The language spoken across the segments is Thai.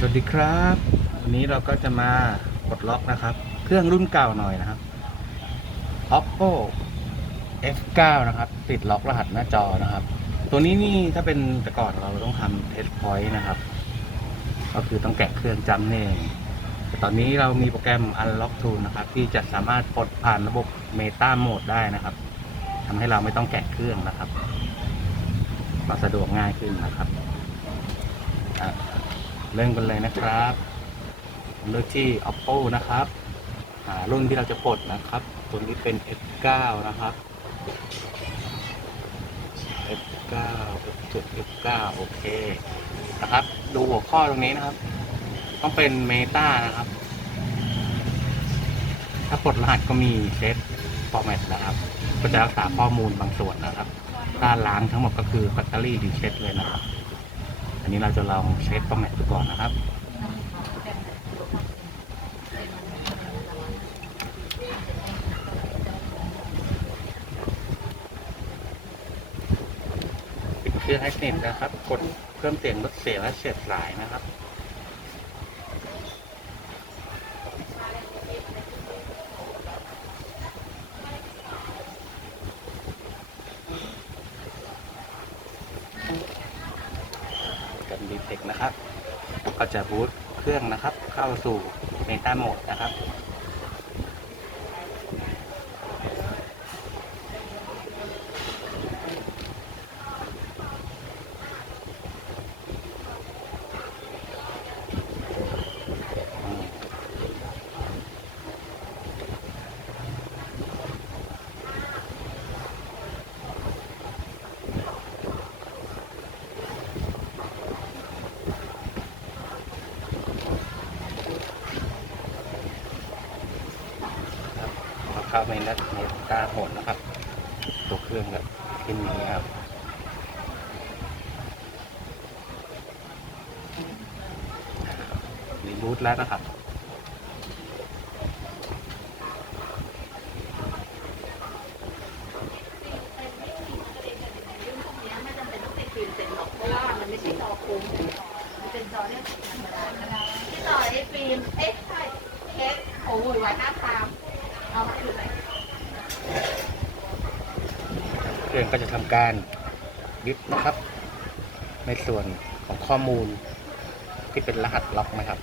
สวัสดีครับ วันนี้เราก็จะมาปลดล็อกนะครับ เครื่องรุ่นเก่าหน่อยนะครับ oppo f9 นะครับ ติดล็อกรหัสหน้าจอนะครับ ตัวนี้นี่ถ้าเป็นแต่ก่อนเราต้องทำ test point นะครับ ก็คือต้องแกะเครื่องจำเองแต่ตอนนี้เรามีโปรแกรม unlock tool นะครับ ที่จะสามารถปลดผ่านระบบ meta mode ได้นะครับทำให้เราไม่ต้องแกะเครื่องนะครับก็สะดวกง่ายขึ้นนะครับ เริ่มกันเลยนะครับผมเลือกที่ oppo นะครับหารุ่นที่เราจะปลดนะครับ ตัวนี้เป็น f9 นะครับ f9 f7 f9 โอเคนะครับ ดูหัวข้อตรงนี้นะครับ ต้องเป็น meta นะครับ ถ้าปลดรหัสก็มีเซต format นะครับ ก็จะรักษาข้อมูลบางส่วนนะครับ ถ้าล้างทั้งหมดก็คือแบตเตอรี่ดีเช็ดเลยนะครับ อันนี้เราจะลองเช็คตรงไหนดูก่อนนะครับปิดเครื่องให้สนิทนะครับ กดเพิ่มเสียงลดเสียงและเสียบสายนะครับ ดีเทคนะครับ ก็จะบูตเครื่องนะครับ เข้าสู่เมตาโหมดนะครับ พอเข้าในนัดเมตาโหดนะครับ ตัวเครื่องแบบขึ้นนี้ครับรีบูตแล้วนะครับไม่จำเป็นต้องติดฟิล์มเสร็จหรอกเพราะว่ามันไม่ใช่จอโค้งมันเป็นจอเนี่ยธรรมดาธรรมดาที่ต่อไอ้ฟิล์มเอ๊ะใช่เค้กโอ้ยวันหน้าตามเอามาให้ดู พื่องก็จะทำการยึดนะครับ ในส่วนของข้อมูลที่เป็นรหัสล็อกนะครับ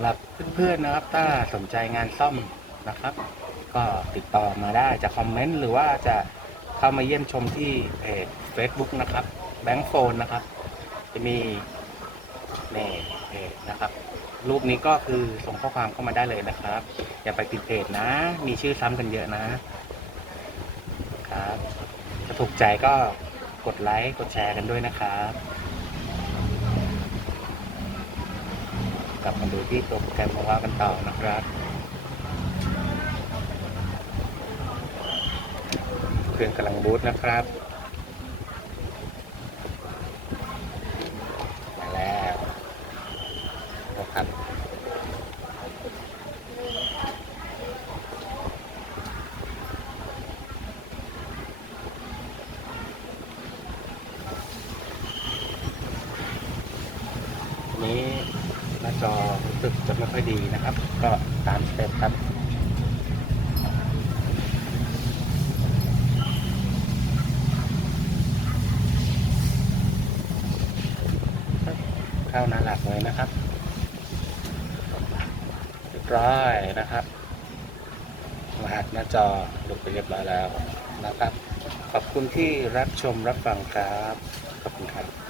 ำหรับเพื่อนๆนะครับ ถ้าสนใจงานซ่อมนะครับ ก็ติดต่อมาได้จะคอมเมนต์หรือว่าจะเข้ามาเยี่ยมชมที่เพจ Facebook นะครับแบงค์โฟนนะครับ จะมีนี่เพจนะครับ รูปนี้ก็คือส่งข้อความเข้ามาได้เลยนะครับ อย่าไปปิดเพจนะ มีชื่อซ้ำกันเยอะนะครับถ้าถูกใจก็กดไลค์กดแชร์กันด้วยนะครับ กลับมาดูที่ตัวโปรแกรมของเรากันต่อนะครับเครื่องกำลังบูตนะครับมาแล้วนะครับนี้าจอรู้สึกจะไม่ค่อยดีนะครับ ก็ตามสเต็ปครับเข้าหน้าหลักเลยนะครับเรียบร้อยนะครับรหัสหน้าจอหลุดไปเรียบร้อยแล้วนะครับ ขอบคุณที่รับชมรับฟังครับ ขอบคุณครับ